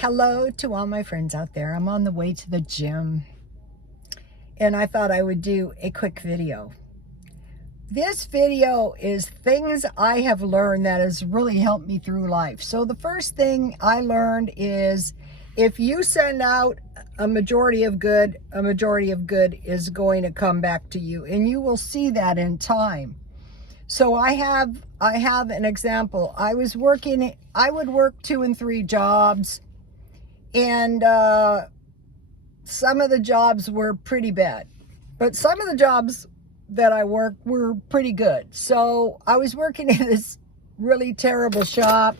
Hello to all my friends out there. I'm on the way to the gym and I thought I would do a quick video. This video is things I have learned that has really helped me through life. So the first thing I learned is if you send out a majority of good is going to come back to you, and you will see that in time. So I have an example. I would work 2 and 3 jobs, and some of the jobs were pretty bad, but some of the jobs that I worked were pretty good. So I was working in this really terrible shop,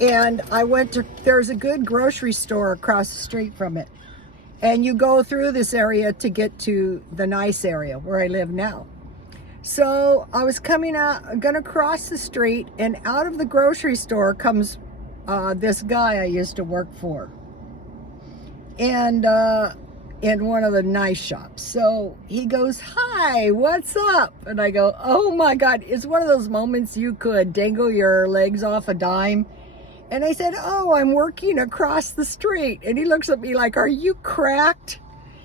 and there's a good grocery store across the street from it, and you go through this area to get to the nice area where I live now. So I was gonna cross the street, and out of the grocery store comes this guy I used to work for, and in one of the nice shops. So he goes, "Hi, what's up?" And I go, "Oh my God," it's one of those moments you could dangle your legs off a dime. And I said, "Oh, I'm working across the street." And he looks at me like, "Are you cracked?"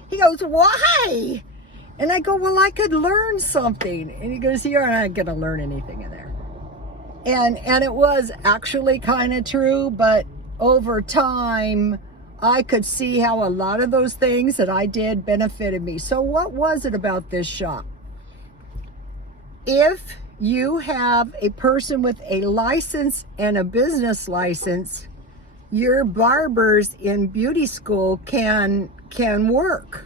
He goes, "Why?" And I go, "Well, I could learn something." And he goes, "You're not gonna learn anything in there." And it was actually kind of true, but over time, I could see how a lot of those things that I did benefited me. So what was it about this shop? If you have a person with a license and a business license, your barbers in beauty school can work.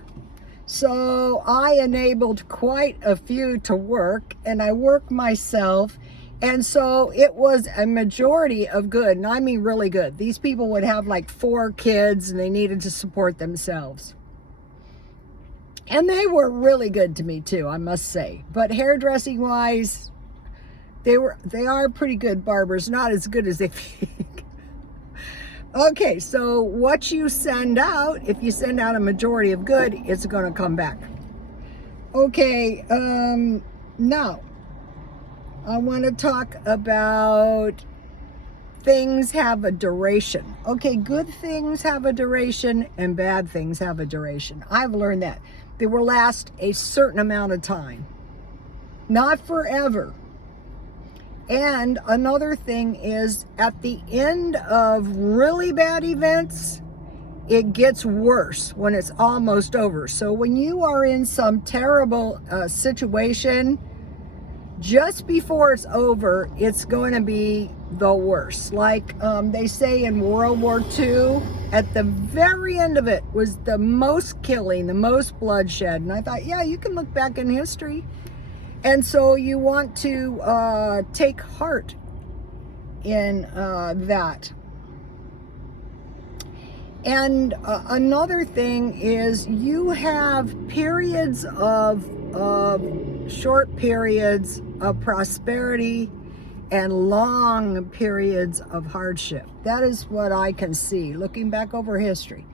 So I enabled quite a few to work, and I work myself. And so it was a majority of good, and I mean really good. These people would have like 4 kids, and they needed to support themselves. And they were really good to me too, I must say. But hairdressing wise, they are pretty good barbers, not as good as they think. Okay, so what you send out, if you send out a majority of good, it's going to come back. Okay, now I want to talk about things have a duration. Okay, good things have a duration and bad things have a duration. I've learned that. They will last a certain amount of time, not forever. And another thing is, at the end of really bad events, it gets worse when it's almost over. So when you are in some terrible situation, just before it's over, it's going to be the worst. Like they say in World War II, at the very end of it was the most killing, the most bloodshed. And I thought, yeah, you can look back in history. And so you want to take heart in that. And another thing is, you have periods of short periods of prosperity and long periods of hardship. That is what I can see looking back over history.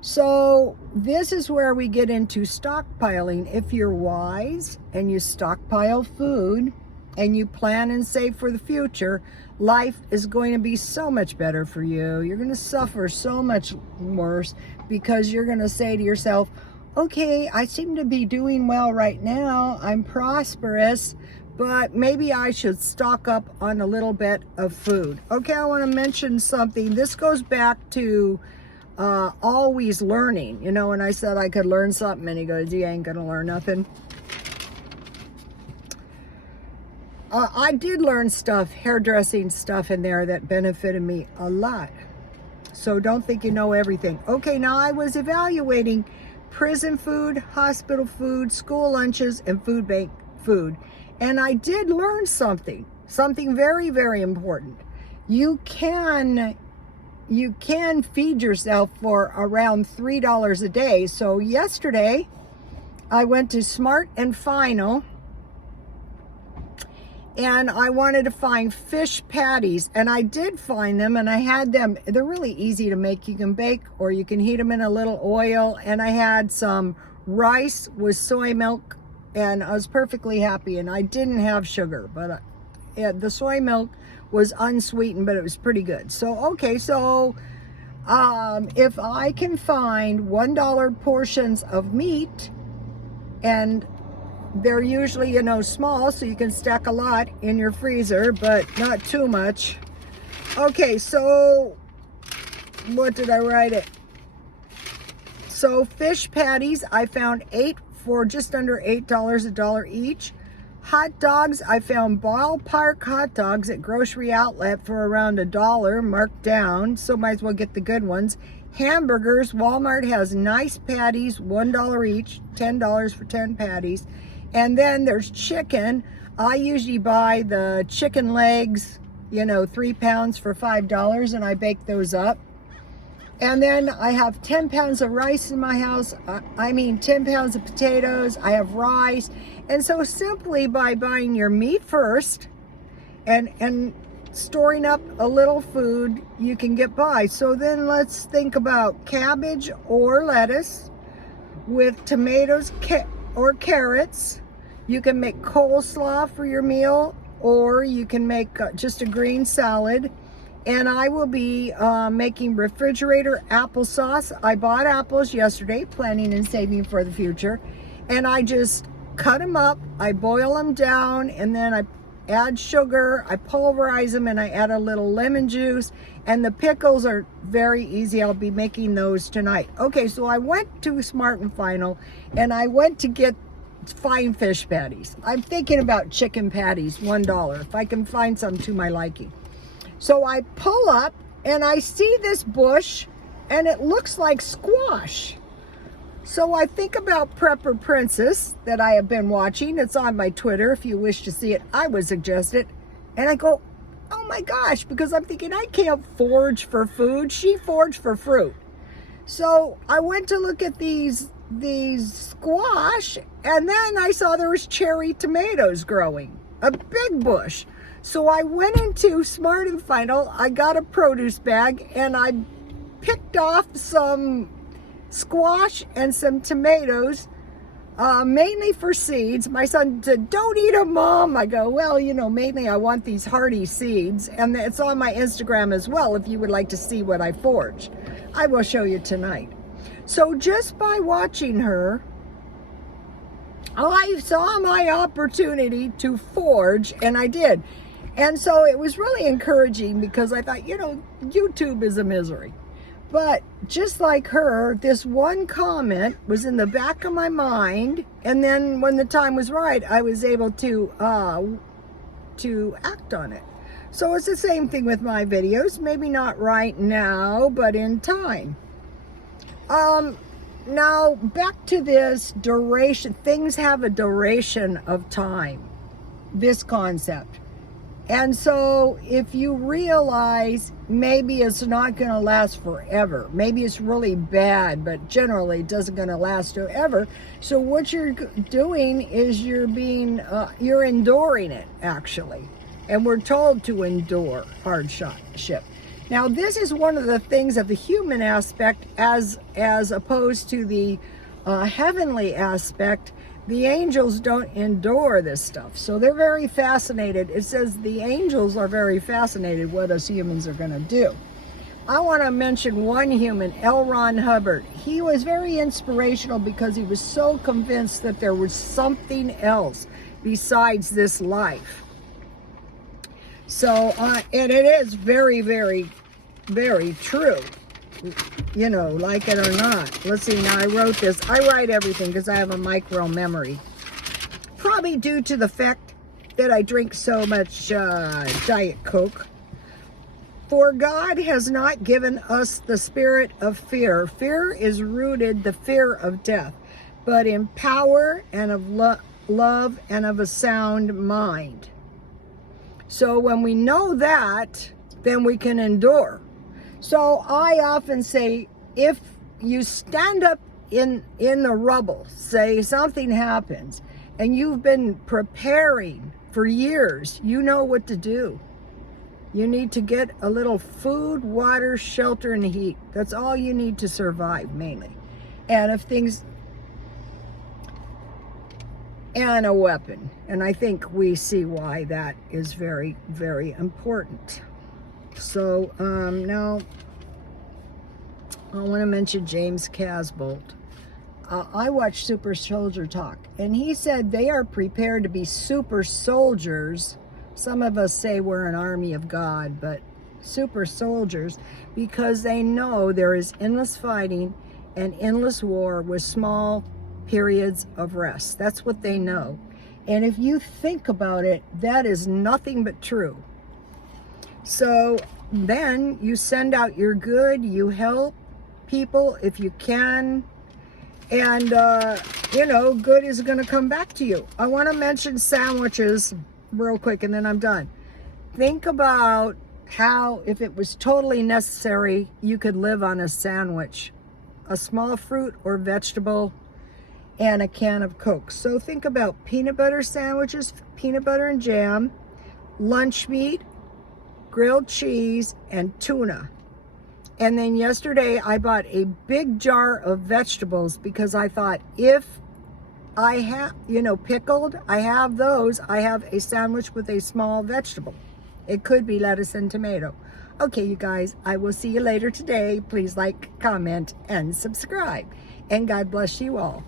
So this is where we get into stockpiling. If you're wise and you stockpile food and you plan and save for the future, life is going to be so much better for you. You're going to suffer so much worse because you're going to say to yourself, okay, I seem to be doing well right now. I'm prosperous, but maybe I should stock up on a little bit of food. Okay, I want to mention something. This goes back to always learning. You know, when I said I could learn something, and he goes, "You ain't gonna learn nothing." I did learn stuff, hairdressing stuff in there that benefited me a lot. So don't think you know everything. Okay, now I was evaluating prison food, hospital food, school lunches, and food bank food. And I did learn something very, very important. You can feed yourself for around $3 a day. So yesterday, I went to Smart and Final, and I wanted to find fish patties, and I did find them, and I had them. They're really easy to make. You can bake, or you can heat them in a little oil, and I had some rice with soy milk, and I was perfectly happy, and I didn't have sugar, but the soy milk was unsweetened, but it was pretty good. So, okay, so If I can find $1 portions of meat, and they're usually, you know, small, so you can stack a lot in your freezer, but not too much. Okay, so what did I write it? So fish patties, I found 8 for just under $8, a dollar each. Hot dogs, I found ballpark hot dogs at Grocery Outlet for around a dollar, marked down, so might as well get the good ones. Hamburgers, Walmart has nice patties, $1 each, $10 for 10 patties. And then there's chicken. I usually buy the chicken legs, you know, 3 pounds for $5, and I bake those up. And then I have 10 pounds of rice in my house. 10 pounds of potatoes. I have rice. And so simply by buying your meat first and storing up a little food, you can get by. So then let's think about cabbage or lettuce with tomatoes or carrots. You can make coleslaw for your meal, or you can make just a green salad. And I will be making refrigerator applesauce. I bought apples yesterday, planning and saving for the future. And I just cut them up, I boil them down, and then I add sugar, I pulverize them, and I add a little lemon juice. And the pickles are very easy. I'll be making those tonight. Okay, so I went to Smart and Final, and I went to get fine fish patties. I'm thinking about chicken patties, $1, if I can find some to my liking. So I pull up and I see this bush and it looks like squash. So I think about Prepper Princess that I have been watching. It's on my Twitter. If you wish to see it, I would suggest it. And I go, oh my gosh, because I'm thinking I can't forage for food. She foraged for fruit. So I went to look at these squash, and then I saw there was cherry tomatoes growing, a big bush. So I went into Smart and Final, I got a produce bag, and I picked off some squash and some tomatoes, mainly for seeds. My son said, don't eat them, Mom. I go, well, you know, mainly I want these hardy seeds, and it's on my Instagram as well if you would like to see what I foraged. I will show you tonight. So just by watching her, I saw my opportunity to forage, and I did. And so it was really encouraging because I thought, you know, YouTube is a misery. But just like her, this one comment was in the back of my mind. And then when the time was right, I was able to act on it. So it's the same thing with my videos. Maybe not right now, but in time. Now back to this duration. Things have a duration of time. This concept. And so if you realize maybe it's not going to last forever, maybe it's really bad, but generally it doesn't going to last forever. So what you're doing is you're enduring it, actually. And we're told to endure hardship. Now, this is one of the things of the human aspect as opposed to the heavenly aspect. The angels don't endure this stuff. So they're very fascinated. It says the angels are very fascinated what us humans are going to do. I want to mention one human, L. Ron Hubbard. He was very inspirational because he was so convinced that there was something else besides this life. So, and it is very, very, very true. You know, like it or not. Let's see, now I wrote this. I write everything because I have a micro memory. Probably due to the fact that I drink so much Diet Coke. For God has not given us the spirit of fear. Fear is rooted, the fear of death, but in power and of love and of a sound mind. So when we know that, then we can endure. So I often say, if you stand up in the rubble, say something happens, and you've been preparing for years, you know what to do. You need to get a little food, water, shelter, and heat. That's all you need to survive, mainly. And if things, and a weapon. And I think we see why that is very, very important. So now I want to mention James Casbolt. I watched Super Soldier Talk, and he said they are prepared to be super soldiers. Some of us say we're an army of God, but super soldiers, because they know there is endless fighting and endless war with small periods of rest. That's what they know. And if you think about it, that is nothing but true. So then you send out your good, you help people if you can, and you know, good is going to come back to you. I want to mention sandwiches real quick, and then I'm done. Think about how, if it was totally necessary, you could live on a sandwich, a small fruit or vegetable, and a can of Coke. So think about peanut butter sandwiches, peanut butter and jam, lunch meat, grilled cheese, and tuna. And then yesterday I bought a big jar of vegetables because I thought, if I have, you know, pickled, I have those, I have a sandwich with a small vegetable. It could be lettuce and tomato. Okay, you guys, I will see you later today. Please like, comment, and subscribe. And God bless you all.